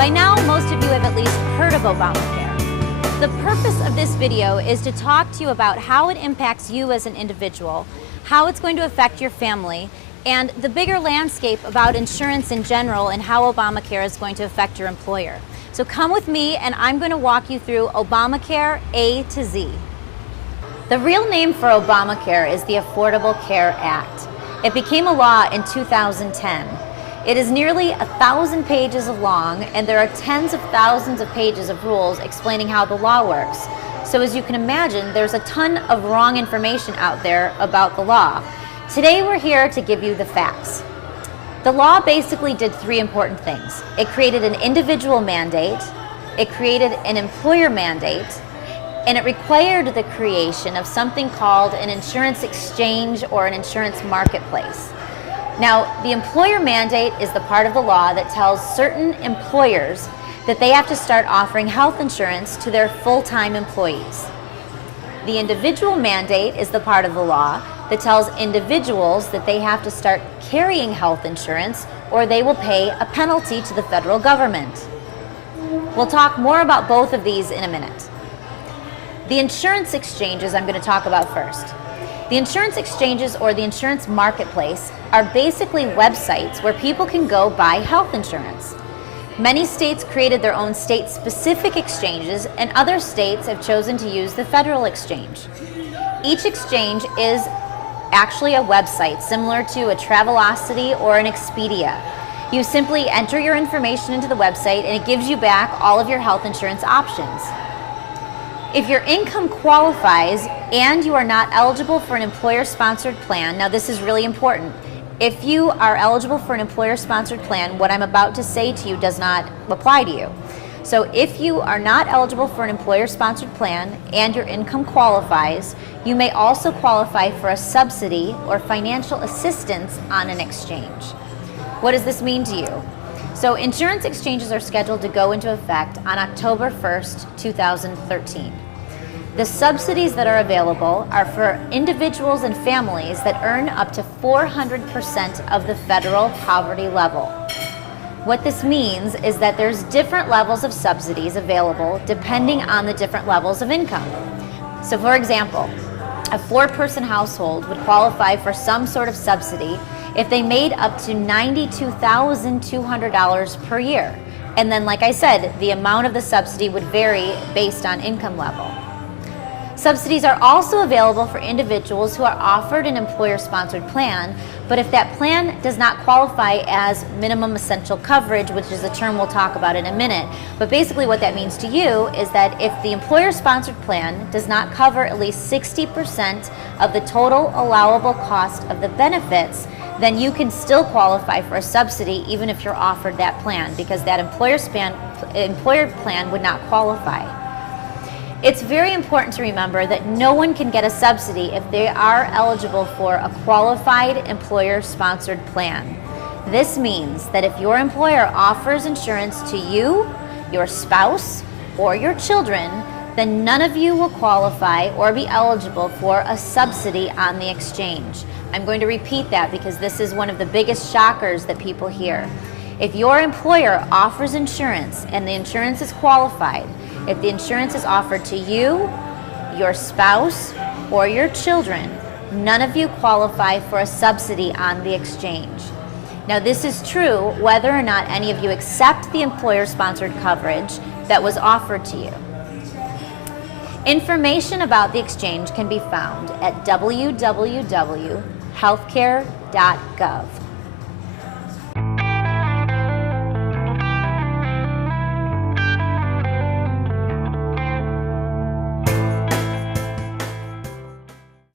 By now, most of you have at least heard of Obamacare. The purpose of this video is to talk to you about how it impacts you as an individual, how it's going to affect your family, and the bigger landscape about insurance in general and how Obamacare is going to affect your employer. So come with me and I'm going to walk you through Obamacare A to Z. The real name for Obamacare is the Affordable Care Act. It became a law in 2010. It is nearly 1,000 pages long, and there are tens of thousands of pages of rules explaining how the law works. So as you can imagine, there's a ton of wrong information out there about the law. Today we're here to give you the facts. The law basically did three important things. It created an individual mandate, it created an employer mandate, and it required the creation of something called an insurance exchange or an insurance marketplace. Now, the employer mandate is the part of the law that tells certain employers that they have to start offering health insurance to their full-time employees. The individual mandate is the part of the law that tells individuals that they have to start carrying health insurance or they will pay a penalty to the federal government. We'll talk more about both of these in a minute. The insurance exchanges I'm going to talk about first. The insurance exchanges or the insurance marketplace are basically websites where people can go buy health insurance. Many states created their own state-specific exchanges, and other states have chosen to use the federal exchange. Each exchange is actually a website similar to a Travelocity or an Expedia. You simply enter your information into the website and it gives you back all of your health insurance options. If your income qualifies and you are not eligible for an employer-sponsored plan, now this is really important. If you are eligible for an employer-sponsored plan, what I'm about to say to you does not apply to you. So if you are not eligible for an employer-sponsored plan and your income qualifies, you may also qualify for a subsidy or financial assistance on an exchange. What does this mean to you? So insurance exchanges are scheduled to go into effect on October 1st, 2013. The subsidies that are available are for individuals and families that earn up to 400% of the federal poverty level. What this means is that there's different levels of subsidies available depending on the different levels of income. So for example, a 4-person household would qualify for some sort of subsidy if they made up to $92,200 per year. And then, like I said, the amount of the subsidy would vary based on income level. Subsidies are also available for individuals who are offered an employer-sponsored plan, but if that plan does not qualify as minimum essential coverage, which is a term we'll talk about in a minute, but basically what that means to you is that if the employer-sponsored plan does not cover at least 60% of the total allowable cost of the benefits, then you can still qualify for a subsidy even if you're offered that plan, because that employer plan would not qualify. It's very important to remember that no one can get a subsidy if they are eligible for a qualified employer-sponsored plan. This means that if your employer offers insurance to you, your spouse, or your children, then none of you will qualify or be eligible for a subsidy on the exchange. I'm going to repeat that because this is one of the biggest shockers that people hear. If your employer offers insurance and the insurance is qualified, if the insurance is offered to you, your spouse, or your children, none of you qualify for a subsidy on the exchange. Now this is true whether or not any of you accept the employer-sponsored coverage that was offered to you. Information about the exchange can be found at www.healthcare.gov.